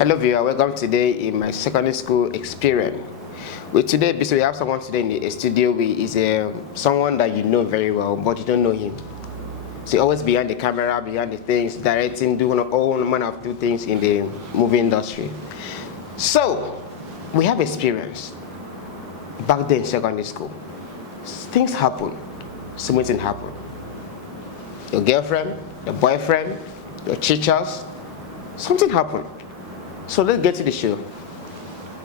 Hello viewer, welcome today in my secondary school experience. So we have someone today in the studio. Is someone that you know very well, but you don't know him. So always behind the camera, behind the things, directing, doing all manner of do things in the movie industry. So we have experience back then in secondary school. Things happen, something happen. Your girlfriend, your boyfriend, your teachers, something happened. So let's get to the show.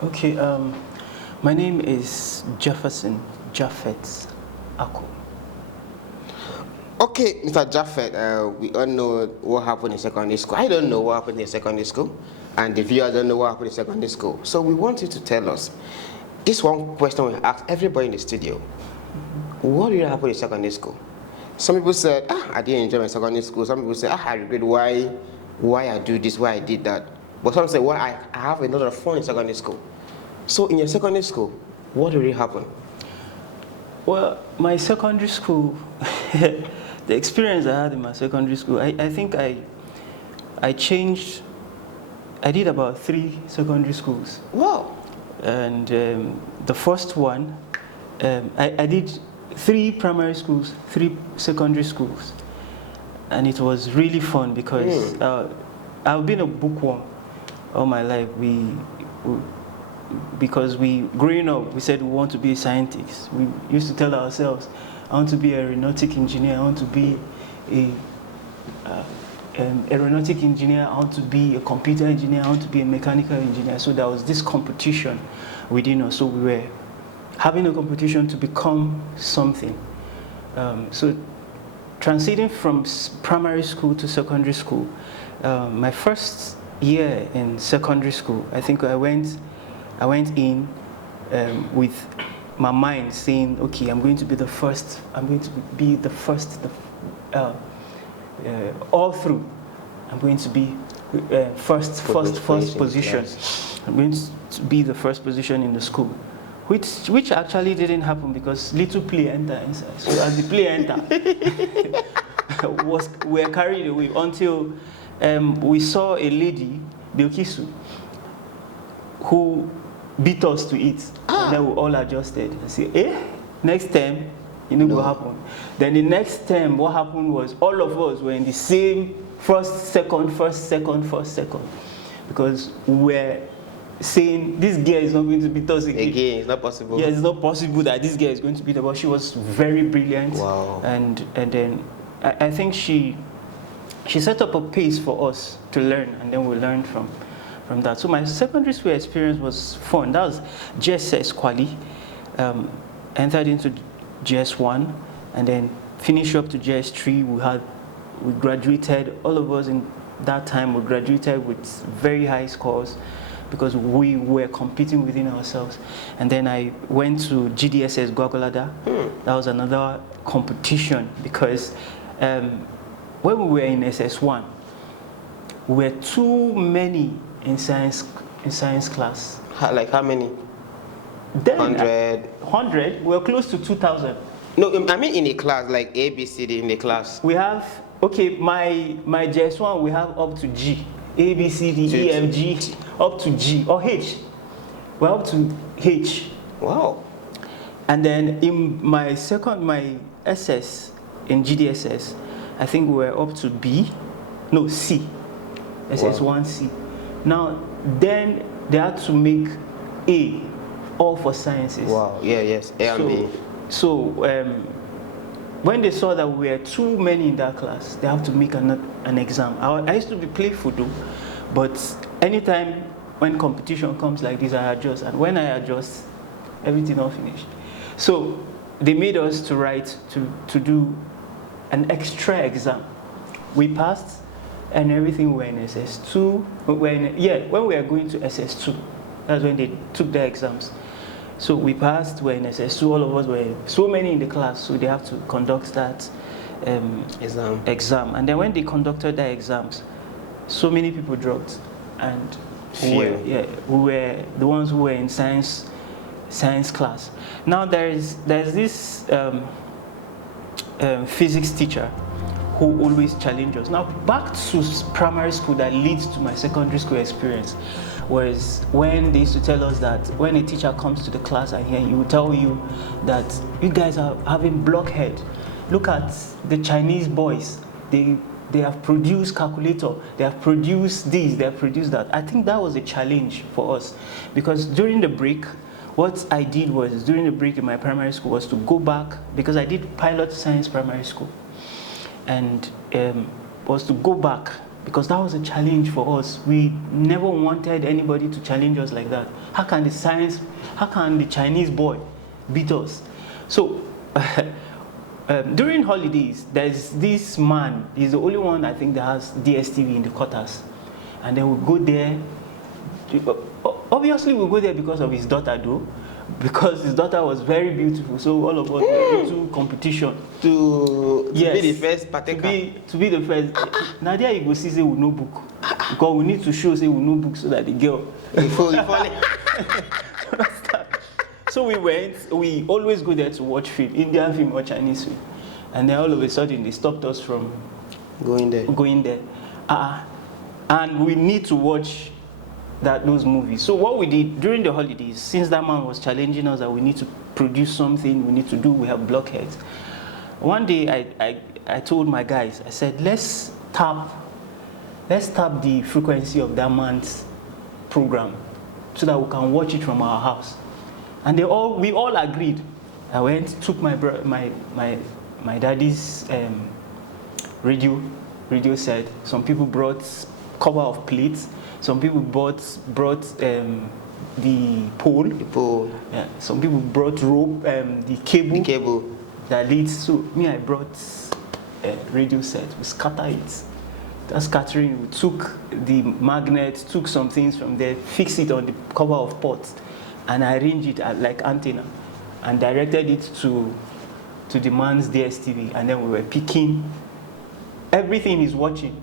Okay, my name is Jefferson Jaffet Ako. Okay, Mr. Jaffet, we all know what happened in secondary school. I don't know what happened in secondary school, and the viewers don't know what happened in secondary school. So we want you to tell us. This one question we ask everybody in the studio. What really happened in secondary school? Some people said, I didn't enjoy my secondary school. Some people said, I regret why I do this, why I did that. But some say, well, I have a lot of fun in secondary school. So in your secondary school, what really happened? Well, my secondary school, the experience I had in my secondary school, I think I changed, I did about 3 secondary schools. Wow. And the first one, I did 3 primary schools, 3 secondary schools. And it was really fun because I've been a bookworm all my life. Because growing up, we said we want to be a scientist. We used to tell ourselves, I want to be an aeronautic engineer, I want to be an aeronautic engineer, I want to be a computer engineer, I want to be a mechanical engineer. So there was this competition within us. So we were having a competition to become something. So transiting from primary school to secondary school, my first year in secondary school, I think I went in with my mind saying, okay, I'm going to be the first. I'm going to be the first. All through, I'm going to be first position. I'm going to be the first position in the school, which actually didn't happen because little play enter inside. So as the play enter, we were carried away until we saw a lady, Bilkisu, who beat us to it. And then we all adjusted and say, next time, you know what happened. Then the next time, what happened was all of us were in the same first, second, because we're saying this girl is not going to beat us again. It's not possible. Yeah, it's not possible that this girl is going to beat us. But she was very brilliant. Wow. And then I think she set up a pace for us to learn, and then we learned from that. So my secondary school experience was fun. That was GSS Quali. Entered into GS1, and then finished up to GS3. We graduated. All of us in that time we graduated with very high scores because we were competing within ourselves. And then I went to GDSS Gwagwalada. That was another competition because when we were in SS1, we were too many in science class. Like how many? Then 100. We were close to 2,000. No, I mean in a class, like A, B, C, D in the class. We have, okay, my JS1 we have up to G. A, B, C, D, E, F, G, up to G, or H. We're up to H. Wow. And then in my SS, in GDSS, I think we were up to C. SS1C. Now, then they had to make A, all for sciences. Wow, yes, A and B. So when they saw that we were too many in that class, they have to make an exam. I used to be playful though, but anytime when competition comes like this, I adjust. And when I adjust, everything all finished. So they made us to write, to do an extra exam. We passed, and everything were in SS2. When we are going to SS2, that's when they took their exams. So we passed, we're in SS2, all of us were so many in the class, so they have to conduct that exam. And then when they conducted their exams, so many people dropped, and we were the ones who were in science class. Now there's this physics teacher who always challenge us. Now, back to primary school that leads to my secondary school experience was when they used to tell us that when a teacher comes to the class and he will tell you that you guys are having blockhead. Look at the Chinese boys. They have produced calculator, they have produced this, they have produced that. I think that was a challenge for us because during the break, what I did was during the break in my primary school was to go back because I did pilot science primary school, and was to go back because that was a challenge for us. We never wanted anybody to challenge us like that. How can the Chinese boy beat us? So during holidays, there's this man, he's the only one I think that has DSTV in the quarters. And then we go there. Obviously, we go there because of his daughter, though. Because his daughter was very beautiful. So all of us were into competition. To be the first partaker. To be the first. Now there you go see say we no book. Because we need to show say we no book so that the girl. So we went, we always go there to watch film, Indian film or Chinese film. And then all of a sudden they stopped us from going there. And we need to watch those movies. So what we did during the holidays, since that man was challenging us that we need to produce something, we have blockheads. One day I told my guys, I said, let's tap the frequency of that man's program so that we can watch it from our house. And we all agreed. I went, took my daddy's radio set. Some people brought cover of plates. Some people brought the pole. Yeah. Some people brought rope, the cable that leads. So me, I brought a radio set. We scatter it. That scattering, we took the magnet, took some things from there, fixed it on the cover of pots, and I arranged it like antenna, and directed it to the man's DSTV, and then we were picking everything he's watching.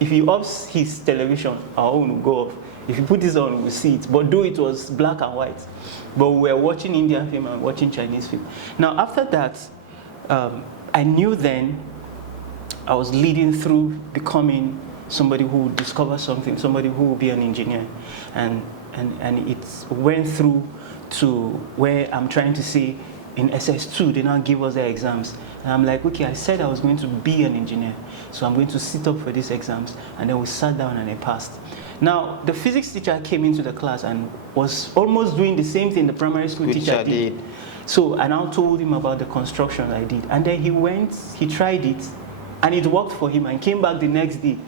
If he offs his television, our own will go off. If you put this on, we'll see it. But though it was black and white, but we were watching Indian film and watching Chinese film. Now after that, I knew then I was leading through becoming somebody who would discover something, somebody who would be an engineer, and it went through to where I'm trying to say in SS2 they now give us their exams, and I'm like, okay, I said I was going to be an engineer, so I'm going to sit up for these exams, and then we sat down and I passed. Now the physics teacher came into the class and was almost doing the same thing the primary school teacher did. So I now told him about the construction I did, and then he went, he tried it, and it worked for him, and came back the next day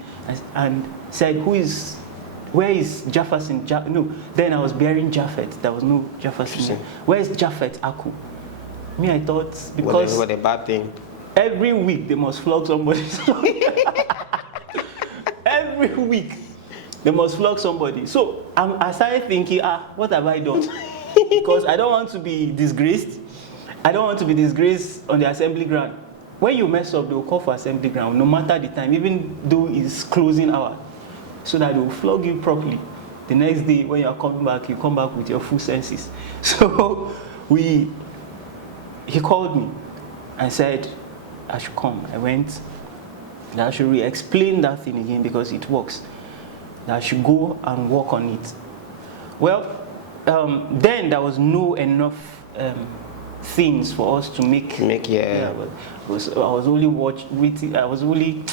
and said, where is Jefferson? No, then I was bearing Japheth. There was no Jefferson. Where is Japheth Aku? Me, I thought, because what a bad thing. Every week they must flog somebody. Every week they must flog somebody. So I started thinking, what have I done? Because I don't want to be disgraced. I don't want to be disgraced on the assembly ground. When you mess up, they will call for assembly ground, no matter the time, even though it's closing hour, so that they will flog you properly. The next day, when you are coming back, you come back with your full senses. So he called me and said I should come. I went, and I should re-explain that thing again because it works. That I should go and work on it. Well, then there was no enough things for us to make. I was only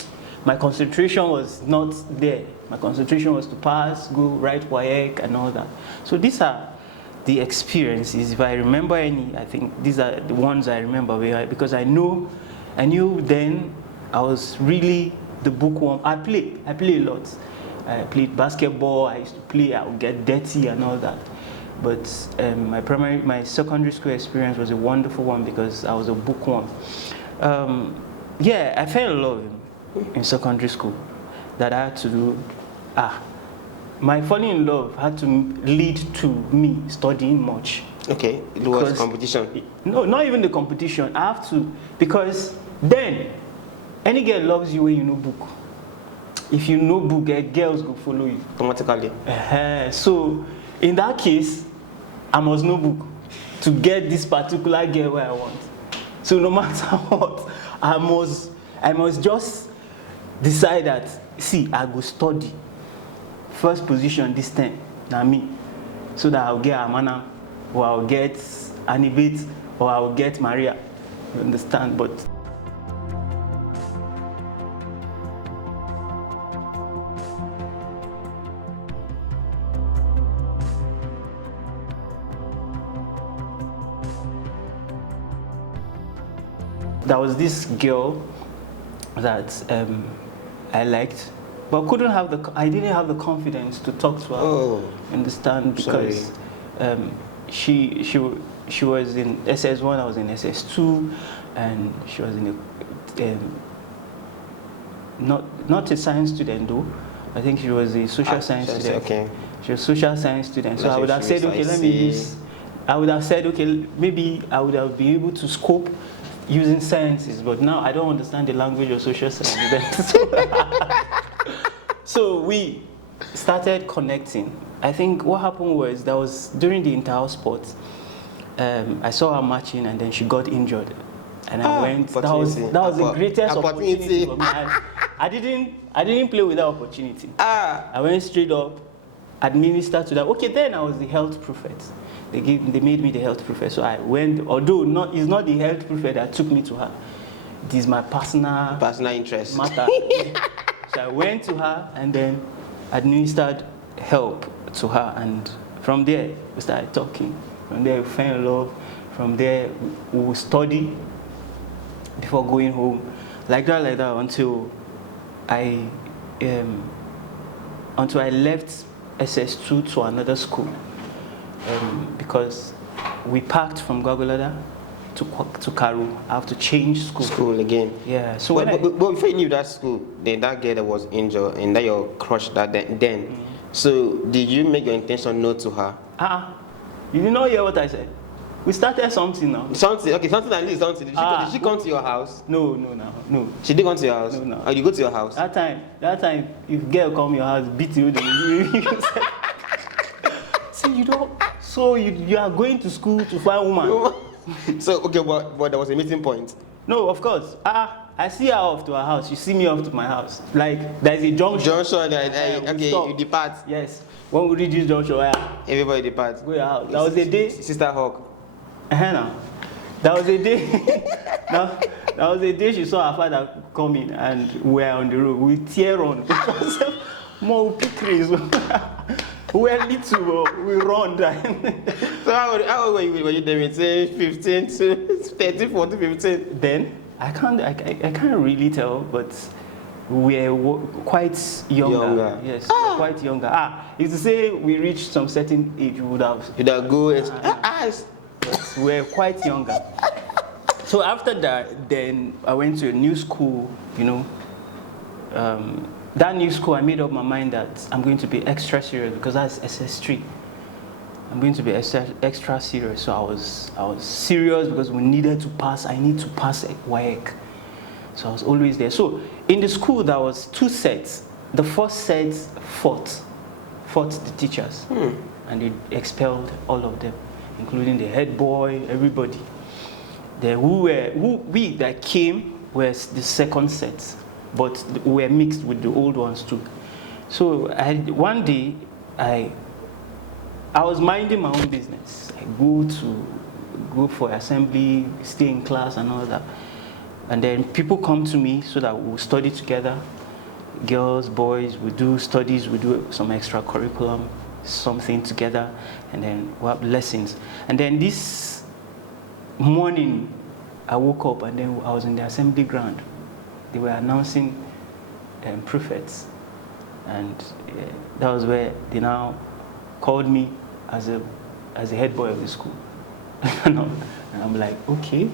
my concentration was not there. My concentration was to pass, go write WAEC and all that. So these are the experiences. If I remember any, I think these are the ones I remember because I knew then I was really the bookworm. I play a lot. I played basketball. I used to play. I would get dirty and all that. But my secondary school experience was a wonderful one because I was a bookworm. I fell in love in secondary school. That I had to do. My falling in love had to lead to me studying much. Okay, it was competition. No, not even the competition. I have to, because then any girl loves you when you know book. If you know book, girls will follow you automatically. So in that case, I must know book to get this particular girl where I want. So no matter what, I I must just decide that, see, I go study. First position this time, now me. So that I'll get Amana, or I'll get Anibit, or I'll get Maria. You understand? But there was this girl that I liked, but I didn't have the confidence to talk to her. Oh, Understand? Because she was in SS1, I was in SS2, and she was in a not a science student though. I think she was a social science student. Okay. She was a social science student. So I would have said, okay, let me use. I would have said, okay, maybe I would have been able to scope using sciences, but now I don't understand the language of social science. So we started connecting. I think what happened was that was during the inter-house sports. I saw her matching, and then she got injured, and I went. That was the greatest opportunity for me. I didn't play without opportunity. I went straight up, administered to that. Okay, then I was the health prefect. They made me the health prefect. So I went, although it's not the health prefect that took me to her. It is my personal interest matter. So I went to her and then administered help to her, and from there we started talking. From there we fell in love. From there we would study before going home, like that until I left SS2 to another school. Because we packed from Gwagwalada to Karu. I have to change school. School again. Yeah. So but before you knew that school, then that girl that was injured and that your crush that then. So did you make your intention known to her? You did not hear what I said. We started something now. Something at least something. Did she come to your house? No. She didn't come to your house? No. Or you go to your house? That time, if girl come your house, beat you. See, you don't. So you are going to school to find woman. So okay, but there was a meeting point. No, of course. I see her off to her house. You see me off to my house. Like there's a junction. Okay, you depart. Yes. When we reach this junction, everybody depart. Go your house. That was a day. Sister Hawk. That was a day. that was a day she saw her father coming, and we were on the road. We tear on. More pictures. We were little, we run. So how old were you then? Say 15 to 13, 14, 15? Then I can't really tell, but we were quite younger. Yes, quite younger. If to say we reached some certain age, we would have. You'd have go. But we were quite younger. So after that, then I went to a new school. That new school, I made up my mind that I'm going to be extra serious because that's SS3. I'm going to be extra serious. So I was serious because we needed to pass. I need to pass WAEC. So I was always there. So in the school, there was 2 sets. The first set fought the teachers, and they expelled all of them, including the head boy, everybody. We that came was the second set. But we were mixed with the old ones too. So one day, I was minding my own business. I go for assembly, stay in class and all that. And then people come to me so that we'll study together. Girls, boys, we do studies, we do some extra curriculum, something together, and then we have lessons. And then this morning, I woke up and then I was in the assembly ground. They were announcing prefects, and that was where they now called me as a head boy of the school. And I'm like, okay.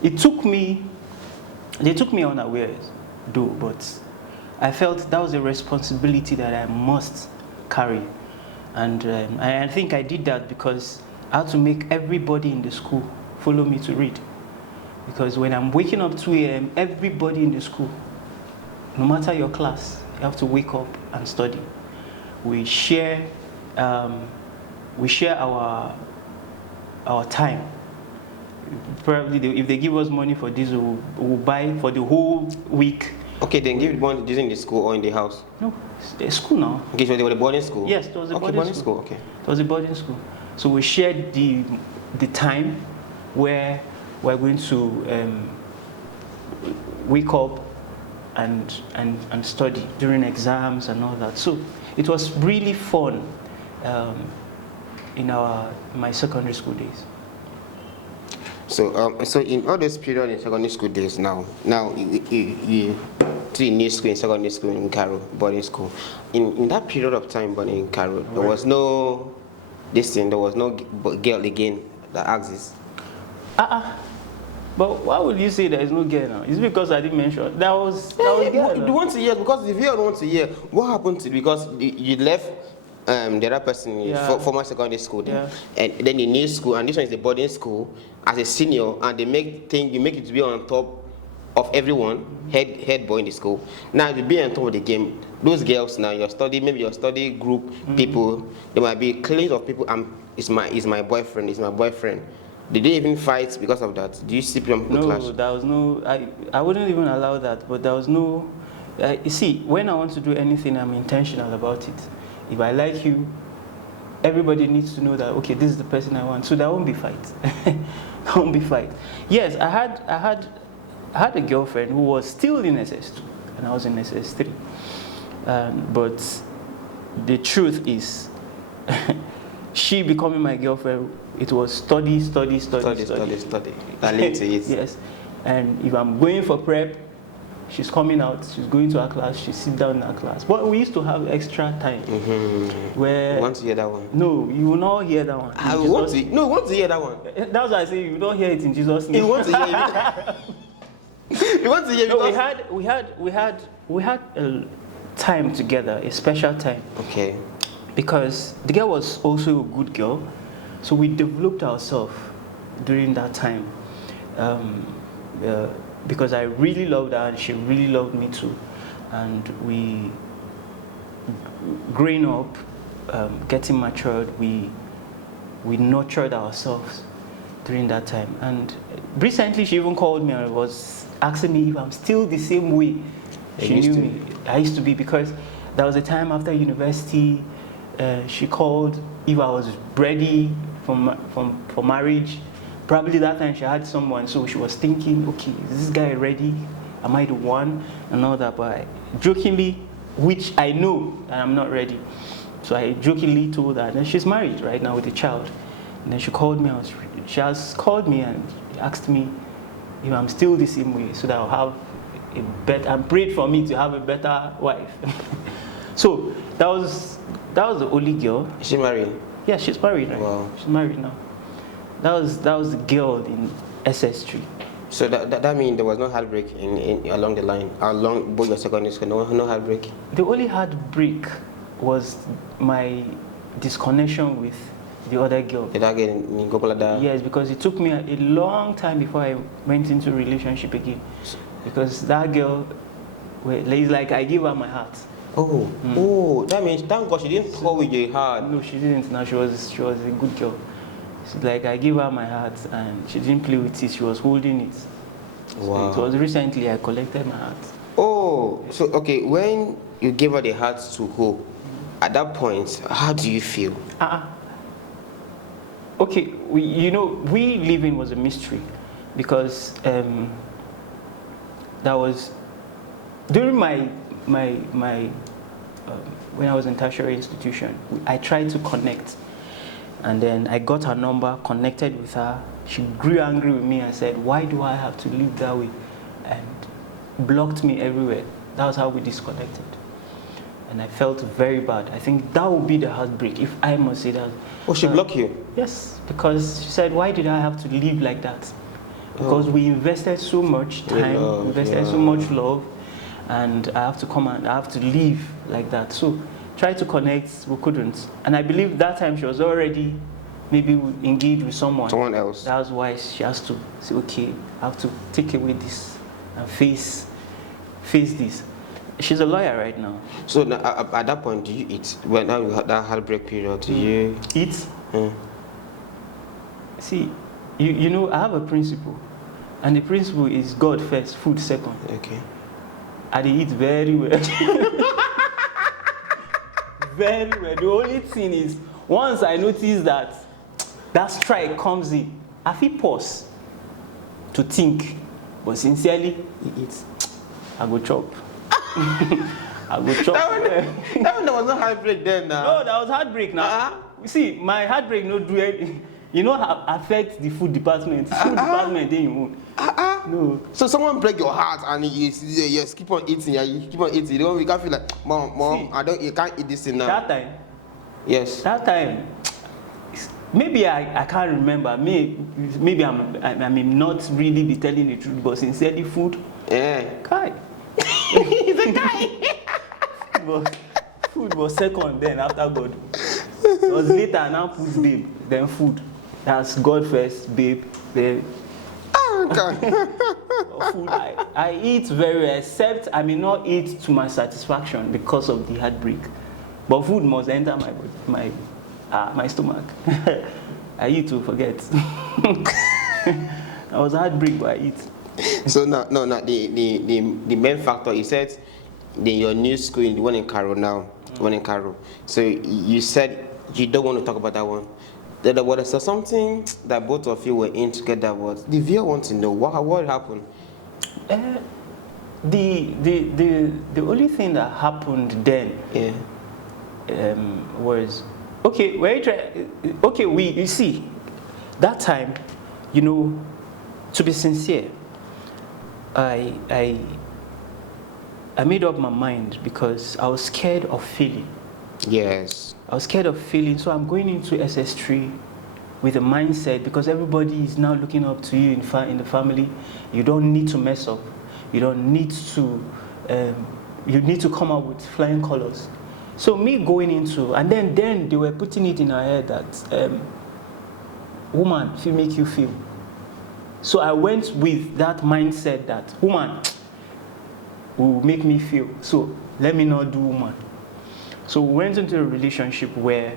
They took me unawares, though, but I felt that was a responsibility that I must carry, and I think I did that because I had to make everybody in the school follow me to read. Because when I'm waking up 2 a.m., everybody in the school, no matter your class, you have to wake up and study. We share our time. Probably if they give us money for this, we'll buy for the whole week. Okay, then give one using the school or in the house. No, it's school now. Okay, so they were the boarding school. Yes, it was a boarding school. Okay. It was a boarding school. So we shared the time where we're going to wake up and study during exams and all that. So it was really fun in my secondary school days. So so in all those period in secondary school days now you to the new school in secondary school in Caro, boarding school. In that period of time boarding in Caro, there was no there was no girl again that asked this. But why would you say there is no girl now? It's because I didn't mention that was girl. You want to hear, because if you don't want to hear what happened to, because you left the other person in former secondary school then, and then the new school, and this one is the boarding school as a senior, and you make it to be on top of everyone, head boy in the school. Now to be on top of the game, those girls now maybe your study group people, there might be claims of people. Is my boyfriend, is my boyfriend. Did they even fight because of that? Do you see people clash? No, there was no. I wouldn't even allow that. But there was no. You see, when I want to do anything, I'm intentional about it. If I like you, everybody needs to know that, okay, this is the person I want. So there won't be fight. There won't be fight. Yes, I had a girlfriend who was still in SS2 and I was in SS3. But the truth is, she becoming my girlfriend, it was study. That led to it. Yes. And if I'm going for prep, she's coming out, she's going to her class, she sits down in her class. But we used to have extra time. Where You want to hear that one? No, you will not hear that one. I want to. No, you want to hear that one. That's why I say you don't hear it in Jesus' name. You want to hear it. You want to hear it. No, we had a time together, a special time. Okay. Because the girl was also a good girl, so we developed ourselves during that time. Because I really loved her and she really loved me too, and we, growing up, getting matured, we nurtured ourselves during that time. And recently she even called me and was asking me if I'm still the same way she knew me. I used to be, because there was a time after university, she called if I was ready for marriage. Probably that time she had someone, so she was thinking, okay, is this guy ready? Am I the one? And all that. But jokingly, which I know that I'm not ready, so I jokingly told her, and she's married right now with a child. And then she called me. She has called me and asked me if I'm still the same way, so that I'll have a better, and prayed for me to have a better wife. So that was the only girl. Is she married? Yeah, she's married right now. She's married now. That was the girl in SS3. So that means there was no heartbreak along the line, along both your secondary school. No heartbreak. The only heartbreak was my disconnection with the other girl. Did that get in Gopalada? Yes, because it took me a long time before I went into a relationship again. Because that girl, it's like I gave her my heart. Oh, that means thank God she didn't call with your heart. No, she didn't. No, she was a good girl. It's like I gave her my heart and she didn't play with it, she was holding it. Wow. So it was recently I collected my heart. Oh, so okay, when you gave her the heart to hold, at that point, how do you feel? Okay, we living was a mystery, because that was during my when I was in tertiary institution. I tried to connect. And then I got her number, connected with her. She grew angry with me and said, why do I have to live that way? And blocked me everywhere. That was how we disconnected. And I felt very bad. I think that would be the heartbreak, if I must say that. Oh, she blocked you? Yes, because she said, why did I have to live like that? Because we invested so much time, so much love, and I have to come and I have to live like that. So tried to connect, we couldn't. And I believe that time she was already maybe engaged with someone else. That's why she has to say, okay, I have to take away this and face this. She's a lawyer right now. So now, at that point, do you eat? When now you had that heartbreak period, do you eat? See, you know, I have a principle, and the principle is God first, food second. Okay. And they eat very well. Very well. The only thing is, once I notice that strike comes in, I feel pause to think, but sincerely, he eats. I go chop. I go chop. That one there was no heartbreak then now. No, that was heartbreak now. You see, my heartbreak no do anything. You know how affect the food department. Food department then you won't. No. So someone break your heart and you keep on eating, you keep on eating. You can't feel like, mom, See, you can't eat this thing now. That time. Yes. That time. Maybe I can't remember. Maybe I'm not really be telling the truth, but sincerely, food. Yeah. Kai. He's a guy. Food was second then after God. It was later now food, babe, then food. That's God first, babe, then food. I eat very well, except I may not eat to my satisfaction because of the heartbreak. But food must enter my body, my stomach. I eat to forget. I was heartbreak, but I eat. So no, the main factor, you said your new school, the one in Caro now, the one in Caro. So you said you don't want to talk about that one. Was there something that both of you were in together? Was the viewer want to know what happened? The only thing that happened then, was okay. You see, that time, you know, to be sincere, I made up my mind because I was scared of failing. Yes. I was scared of failing, so I'm going into SS3 with a mindset, because everybody is now looking up to you in the family. You don't need to mess up. You don't need to. You need to come out with flying colors. So me going into, and then they were putting it in our head that woman will make you feel. So I went with that mindset that woman will make me feel. So let me not do woman. So we went into a relationship where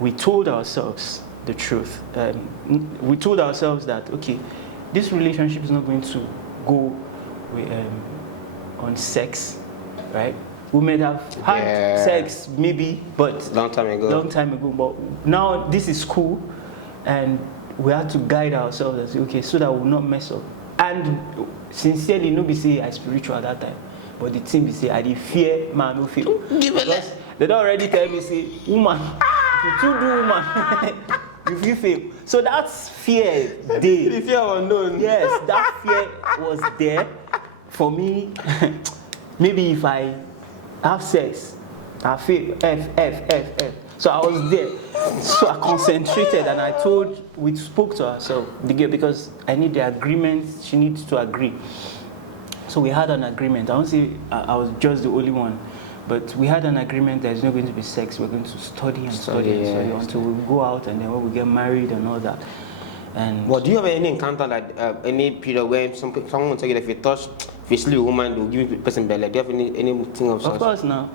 we told ourselves the truth. We told ourselves that, okay, this relationship is not going to go on sex, right? We may have had sex maybe, but long time ago. But now this is cool, and we have to guide ourselves and say, okay, so that we'll not mess up. And sincerely, nobody say I spiritual at that time, but the thing be say I did fear man no feel. Because they don't already tell me say woman, if you too do woman, you feel fail. So that's fear day. The fear unknown. Yes, that fear was there for me. Maybe if I have sex, I feel F. So I was there. So I concentrated and we spoke to ourselves, the girl, because I need the agreement, she needs to agree. So we had an agreement. I won't say I was just the only one, but we had an agreement that there's not going to be sex. We're going to study until we go out, and then when we get married and all that. And well, do you have any encounter like any period where someone will tell you that if you touch, if you sleep with a woman, they'll give you the person belly? Do you have anything of such? Of course, now.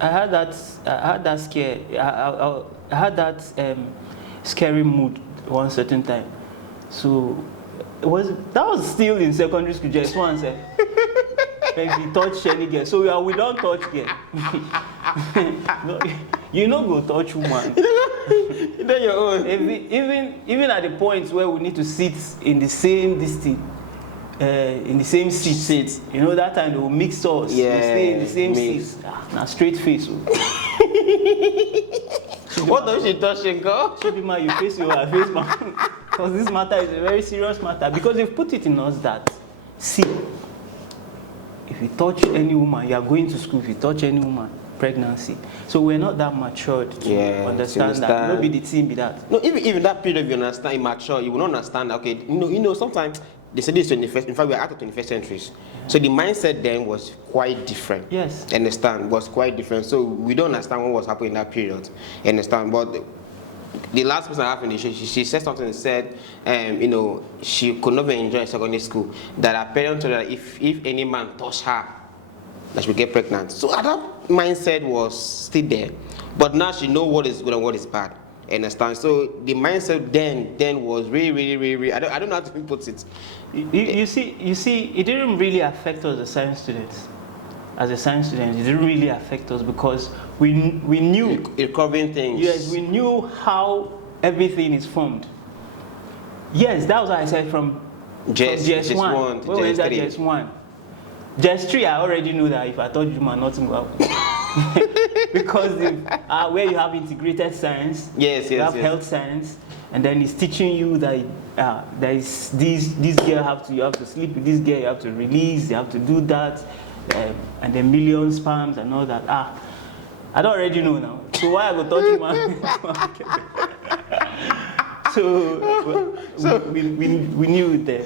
I had that scare. I had that scary mood one certain time. So that was still in secondary school. Just once, if you touch any girl, so we don't touch girl. No, you know, go touch woman. You know your own. Even at the point where we need to sit in the same in the same seat. You know, that time they will mix us. Yeah, we stay in the same seat. Now straight face. What does she touch and go? You face your face, man. Because this matter is a very serious matter. Because they've put it in us that, see, if you touch any woman, you are going to school. If you touch any woman, pregnancy. So we're not that matured to understand that. Maybe the team be that. No, even that period, you understand immature, you will not understand. Okay, you know, sometimes they say this 21st. In fact, we are at the 21st centuries. So the mindset then was quite different. Yes. Understand? Was quite different. So we don't understand what was happening in that period. Understand? But the last person I have in the show, she said something and said, you know, she could not enjoy secondary school. That her parents told her that if any man touched her, that she would get pregnant. So that mindset was still there. But now she knows what is good and what is bad. Understand? So the mindset then was really, I don't know how to put it. You see, it didn't really affect us as science students. As a science student, it didn't really affect us because we knew Recovering things. Yes, we knew how everything is formed. Yes, that was what I said from JS1 to JS3. JS1. JS3, I already knew that if I told you, man, nothing will happen. Because where you have integrated science, you have health science, and then it's teaching you that there is this girl you have to sleep with this girl, you have to release, you have to do that, and then million sperms and all that. I don't already know now. So why I go touch you, man? So we knew it there.